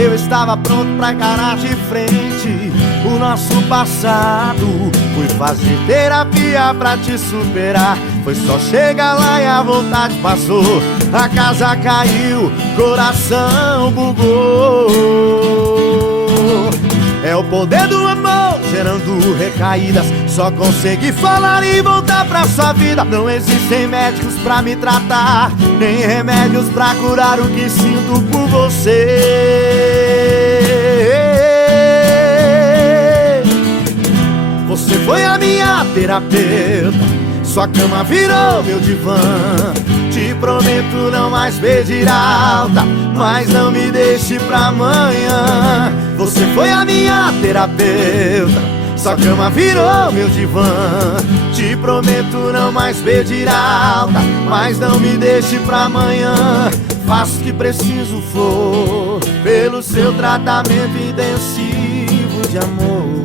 Eu estava pronto pra encarar de frente o nosso passado. Fui fazer terapia pra te superar. Foi só chegar lá e a vontade passou. A casa caiu, coração bugou. É o poder do amor gerando recaídas. Só consegui falar e voltar pra sua vida. Não existem médicos pra me tratar, nem remédios pra curar o que sinto por você. Você foi a minha terapeuta, sua cama virou meu divã. Te prometo não mais pedir alta, mas não me deixe pra amanhã. Você foi a minha terapeuta, sua cama virou meu divã. Te prometo não mais pedir alta, mas não me deixe pra amanhã. Faço o que preciso for pelo seu tratamento intensivo de amor.